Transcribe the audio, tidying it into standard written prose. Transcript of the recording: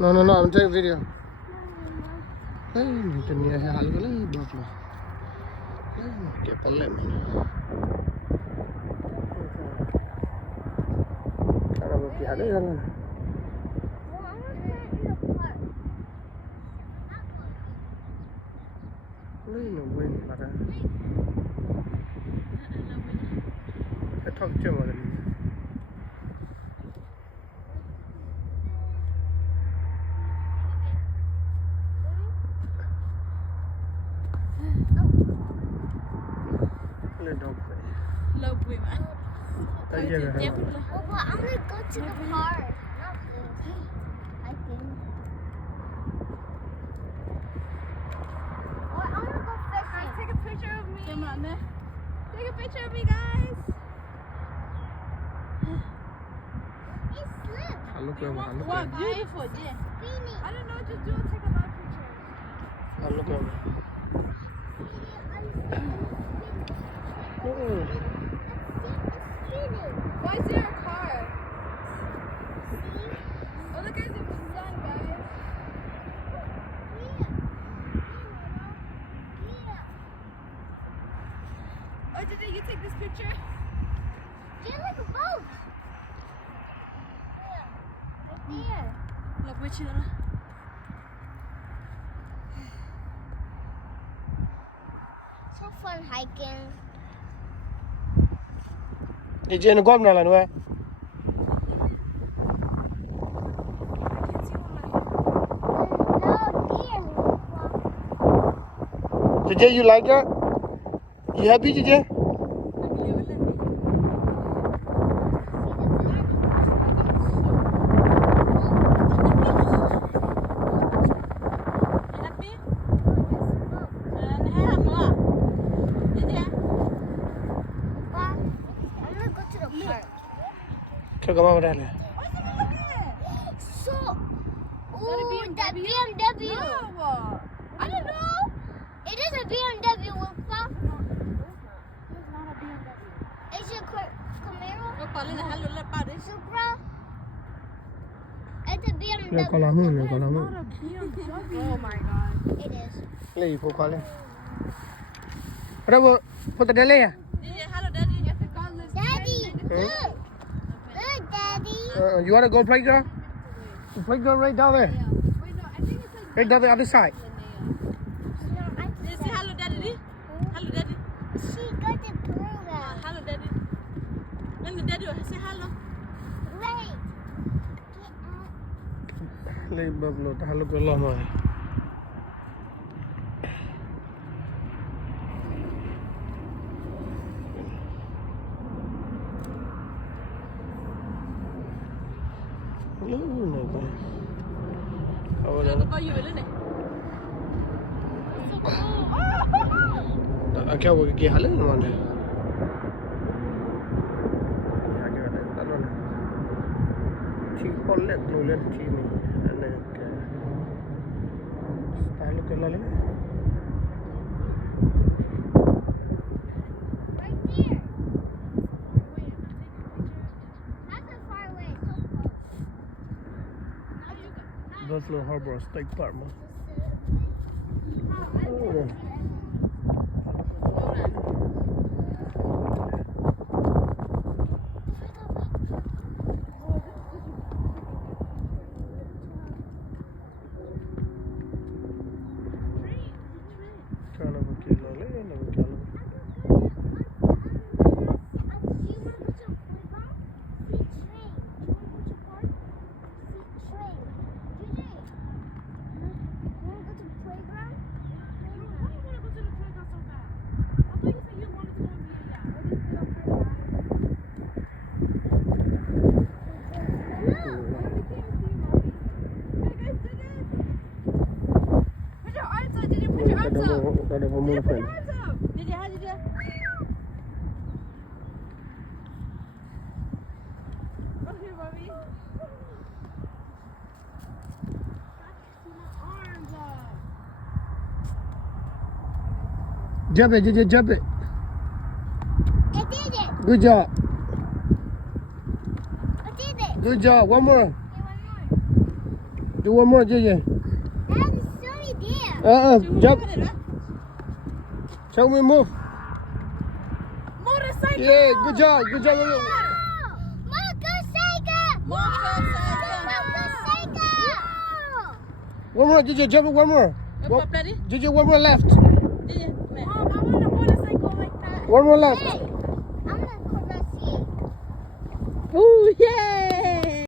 No, no, no, I'm taking video. Hey, tenía ese algo le buffalo. ¿Qué problema? Cara porque ada jalan. No bueno para. Cái thằng chưa mà lên đâu vậy? Lâu quỳ mà. Tới giờ rồi. Well, I'm gonna go to the park. Not this. I think. Or I'm gonna go fishing. Take a picture of me. Take a picture of me, guys. It slipped. Look where I'm Wow, beautiful. Yeah. Spinning. I don't know what to do. Take a lot of pictures. Look where Spinning. Why is there a car? Oh, look at the sun, guys. Oh, did you take this picture? Feel like a boat. Yeah. Right there. Look, which you So fun hiking. Đi trên nó góp nào là nuôi. Jije, you like it? You happy, Jije? Kya kama bata le? So, ooh, that BMW. I don't know. It is a BMW, Wilfa. It's not a BMW. Is it Camaro? Supra? It's a BMW. Le kola mu, le kola mu. Oh my god. It is. Le ipo kale. Ada bo, pota dele ya? Hello, Daddy. You have to call this. Daddy, look. Look, Daddy. You wanna go playground? The playground right down there. Wait, no, I think it says. Right down the other side. Did you say hello, Daddy? Hello, Daddy. She got the program. Hello, Daddy. Let me Daddy say hello. Wait. Le bablo, halo ko Allah mai. Có gì vậy này? क्या वो क्या हाल है ना माने? ठीक पल्ले क्लोले ठीक नहीं अने क्या? स्टाइल के लाले? Right there. Not so far away, so close. Buffalo Harbor State Park man. Ada pemula fan. Jump it, jump it. I did it. Good job. I did it. Good job. One more. Okay, one more. Do one more, JJ. Dad, it's already there. Jump. Show me move. Motorcycle. Yeah, good job. Good job. Motorcycle. Motorcycle. One more, JJ. Jump it one more. Apa tadi? JJ, one more left. Mom, I want a motorcycle like that. One more left. Hey, I'm gonna go see. Oh, yay!